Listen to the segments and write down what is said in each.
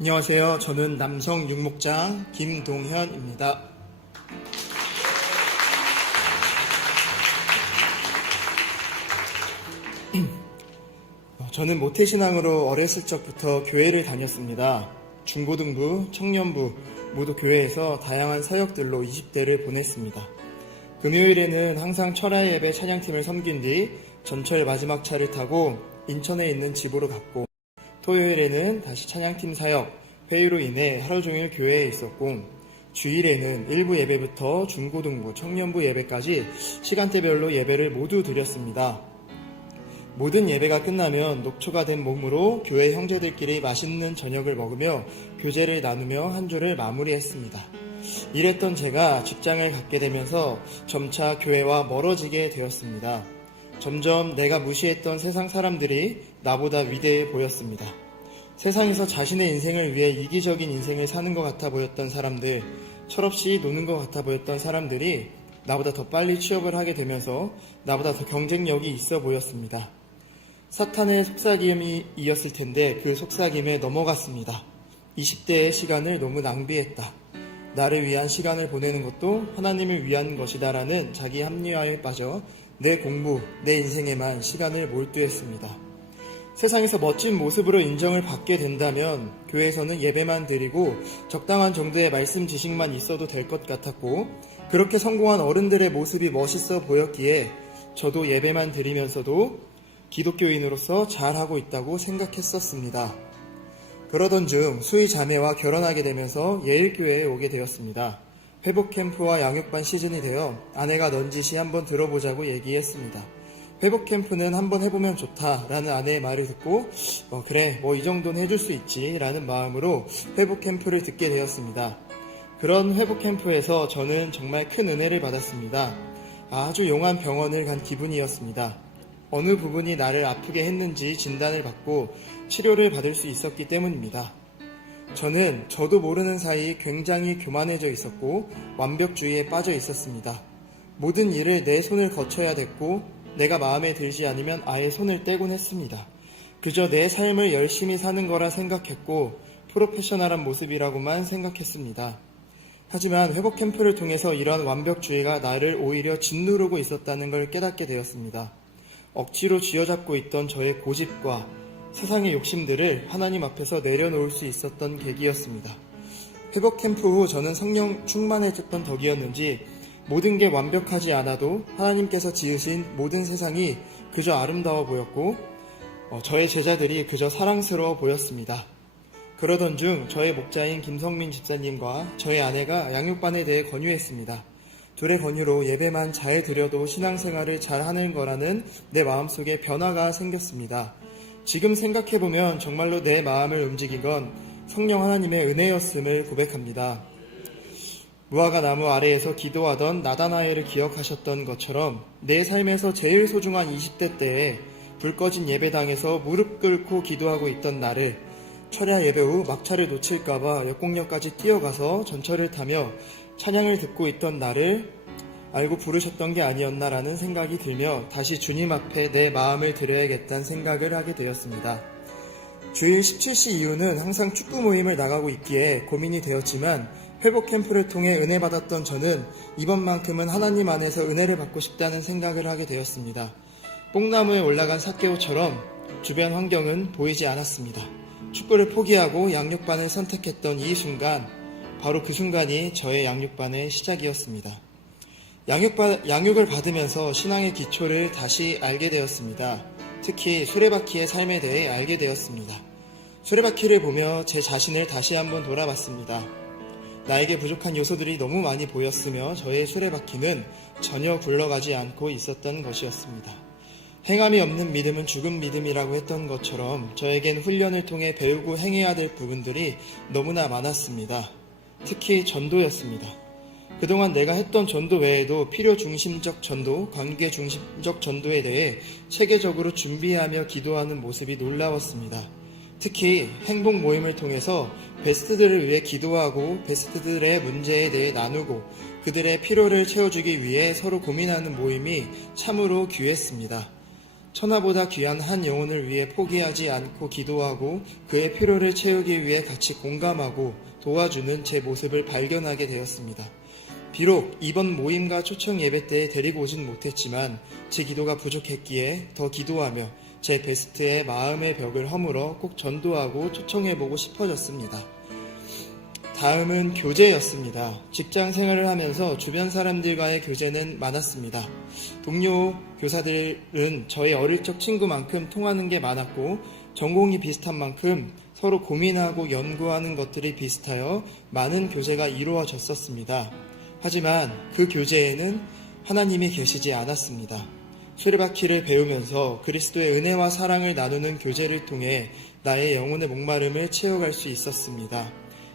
안녕하세요. 저는 남성 육목장 김동현입니다. 저는 모태신앙으로 어렸을 적부터 교회를 다녔습니다. 중고등부, 청년부 모두 교회에서 다양한 사역들로 20대를 보냈습니다. 금요일에는 항상 철야 예배 찬양팀을 섬긴 뒤 전철 마지막 차를 타고 인천에 있는 집으로 갔고, 토요일에는 다시 찬양팀 사역, 회의로 인해 하루 종일 교회에 있었고, 주일에는 일부 예배부터 중고등부, 청년부 예배까지 시간대별로 예배를 모두 드렸습니다. 모든 예배가 끝나면 녹초가 된 몸으로 교회 형제들끼리 맛있는 저녁을 먹으며 교제를 나누며 한 주를 마무리했습니다. 이랬던 제가 직장을 갖게 되면서 점차 교회와 멀어지게 되었습니다. 점점 내가 무시했던 세상 사람들이 나보다 위대해 보였습니다. 세상에서 자신의 인생을 위해 이기적인 인생을 사는 것 같아 보였던 사람들, 철없이 노는 것 같아 보였던 사람들이 나보다 더 빨리 취업을 하게 되면서 나보다 더 경쟁력이 있어 보였습니다. 사탄의 속삭임이었을 텐데 그 속삭임에 넘어갔습니다. 20대의 시간을 너무 낭비했다. 나를 위한 시간을 보내는 것도 하나님을 위한 것이다라는 자기 합리화에 빠져 내 공부, 내 인생에만 시간을 몰두했습니다. 세상에서 멋진 모습으로 인정을 받게 된다면 교회에서는 예배만 드리고 적당한 정도의 말씀 지식만 있어도 될 것 같았고, 그렇게 성공한 어른들의 모습이 멋있어 보였기에 저도 예배만 드리면서도 기독교인으로서 잘하고 있다고 생각했었습니다. 그러던 중 수희 자매와 결혼하게 되면서 예일교회에 오게 되었습니다. 회복캠프와 양육반 시즌이 되어 아내가 넌지시 한번 들어보자고 얘기했습니다. 회복캠프는 한번 해보면 좋다라는 아내의 말을 듣고 그래 이 정도는 해줄 수 있지 라는 마음으로 회복캠프를 듣게 되었습니다. 그런 회복캠프에서 저는 정말 큰 은혜를 받았습니다. 아주 용한 병원을 간 기분이었습니다. 어느 부분이 나를 아프게 했는지 진단을 받고 치료를 받을 수 있었기 때문입니다. 저는 저도 모르는 사이 굉장히 교만해져 있었고 완벽주의에 빠져 있었습니다. 모든 일을 내 손을 거쳐야 됐고 내가 마음에 들지 않으면 아예 손을 떼곤 했습니다. 그저 내 삶을 열심히 사는 거라 생각했고 프로페셔널한 모습이라고만 생각했습니다. 하지만 회복캠프를 통해서 이런 완벽주의가 나를 오히려 짓누르고 있었다는 걸 깨닫게 되었습니다. 억지로 쥐어잡고 있던 저의 고집과 세상의 욕심들을 하나님 앞에서 내려놓을 수 있었던 계기였습니다. 회복캠프 후 저는 성령 충만해졌던 덕이었는지 모든 게 완벽하지 않아도 하나님께서 지으신 모든 세상이 그저 아름다워 보였고 저의 제자들이 그저 사랑스러워 보였습니다. 그러던 중 저의 목자인 김성민 집사님과 저의 아내가 양육반에 대해 권유했습니다. 둘의 권유로 예배만 잘 드려도 신앙생활을 잘 하는 거라는 내 마음속에 변화가 생겼습니다. 지금 생각해보면 정말로 내 마음을 움직인 건 성령 하나님의 은혜였음을 고백합니다. 무화과 나무 아래에서 기도하던 나다나엘을 기억하셨던 것처럼 내 삶에서 제일 소중한 20대 때에 불 꺼진 예배당에서 무릎 꿇고 기도하고 있던 나를 철야 예배 후 막차를 놓칠까봐 역공역까지 뛰어가서 전철을 타며 찬양을 듣고 있던 나를 알고 부르셨던 게 아니었나라는 생각이 들며 다시 주님 앞에 내 마음을 드려야겠다는 생각을 하게 되었습니다. 주일 17시 이후는 항상 축구 모임을 나가고 있기에 고민이 되었지만 회복캠프를 통해 은혜 받았던 저는 이번만큼은 하나님 안에서 은혜를 받고 싶다는 생각을 하게 되었습니다. 뽕나무에 올라간 삭개오처럼 주변 환경은 보이지 않았습니다. 축구를 포기하고 양육반을 선택했던 이 순간, 바로 그 순간이 저의 양육반의 시작이었습니다. 양육을 받으면서 신앙의 기초를 다시 알게 되었습니다. 특히 수레바퀴의 삶에 대해 알게 되었습니다. 수레바퀴를 보며 제 자신을 다시 한번 돌아봤습니다. 나에게 부족한 요소들이 너무 많이 보였으며 저의 수레바퀴는 전혀 굴러가지 않고 있었던 것이었습니다. 행함이 없는 믿음은 죽은 믿음이라고 했던 것처럼 저에겐 훈련을 통해 배우고 행해야 될 부분들이 너무나 많았습니다. 특히 전도였습니다. 그동안 내가 했던 전도 외에도 필요 중심적 전도, 관계 중심적 전도에 대해 체계적으로 준비하며 기도하는 모습이 놀라웠습니다. 특히 행복 모임을 통해서 베스트들을 위해 기도하고 베스트들의 문제에 대해 나누고 그들의 필요를 채워주기 위해 서로 고민하는 모임이 참으로 귀했습니다. 천하보다 귀한 한 영혼을 위해 포기하지 않고 기도하고 그의 필요를 채우기 위해 같이 공감하고 도와주는 제 모습을 발견하게 되었습니다. 비록 이번 모임과 초청 예배 때에 데리고 오진 못했지만 제 기도가 부족했기에 더 기도하며 제 베스트에 마음의 벽을 허물어 꼭 전도하고 초청해보고 싶어졌습니다. 다음은 교제였습니다. 직장 생활을 하면서 주변 사람들과의 교제는 많았습니다. 동료 교사들은 저의 어릴 적 친구만큼 통하는 게 많았고 전공이 비슷한 만큼 서로 고민하고 연구하는 것들이 비슷하여 많은 교제가 이루어졌었습니다. 하지만 그 교제에는 하나님이 계시지 않았습니다. 수레바퀴를 배우면서 그리스도의 은혜와 사랑을 나누는 교제를 통해 나의 영혼의 목마름을 채워갈 수 있었습니다.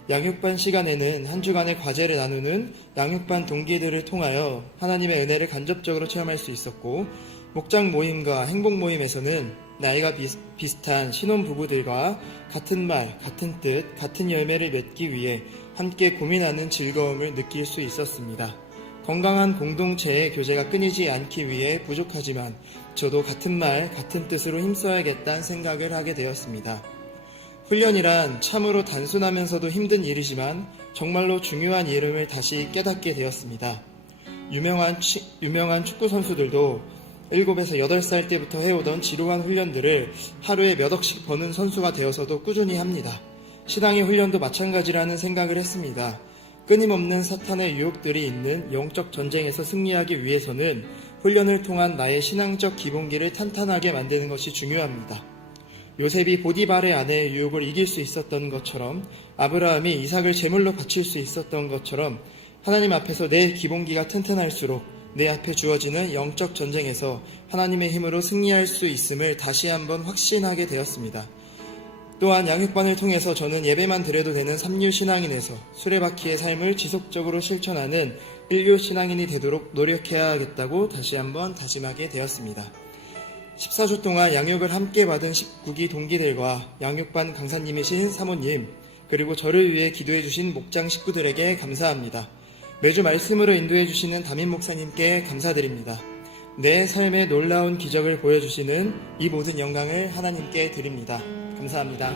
양육반 시간에는 한 주간의 과제를 나누는 양육반 동기들을 통하여 하나님의 은혜를 간접적으로 체험할 수 있었고, 목장 모임과 행복 모임에서는 나이가 비슷한 신혼부부들과 같은 말, 같은 뜻, 같은 열매를 맺기 위해 함께 고민하는 즐거움을 느낄 수 있었습니다. 건강한 공동체의 교제가 끊이지 않기 위해 부족하지만 저도 같은 말, 같은 뜻으로 힘써야겠다는 생각을 하게 되었습니다. 훈련이란 참으로 단순하면서도 힘든 일이지만 정말로 중요한 이름을 다시 깨닫게 되었습니다. 유명한 축구 선수들도 7에서 8살 때부터 해오던 지루한 훈련들을 하루에 몇 억씩 버는 선수가 되어서도 꾸준히 합니다. 신앙의 훈련도 마찬가지라는 생각을 했습니다. 끊임없는 사탄의 유혹들이 있는 영적 전쟁에서 승리하기 위해서는 훈련을 통한 나의 신앙적 기본기를 탄탄하게 만드는 것이 중요합니다. 요셉이 보디발의 아내의 유혹을 이길 수 있었던 것처럼, 아브라함이 이삭을 제물로 바칠 수 있었던 것처럼 하나님 앞에서 내 기본기가 튼튼할수록 내 앞에 주어지는 영적 전쟁에서 하나님의 힘으로 승리할 수 있음을 다시 한번 확신하게 되었습니다. 또한 양육반을 통해서 저는 예배만 드려도 되는 삼류신앙인에서 수레바퀴의 삶을 지속적으로 실천하는 일류신앙인이 되도록 노력해야겠다고 다시 한번 다짐하게 되었습니다. 14주 동안 양육을 함께 받은 19기 동기들과 양육반 강사님이신 사모님, 그리고 저를 위해 기도해 주신 목장 식구들에게 감사합니다. 매주 말씀으로 인도해 주시는 담임 목사님께 감사드립니다. 내 삶의 놀라운 기적을 보여주시는 이 모든 영광을 하나님께 드립니다. 감사합니다.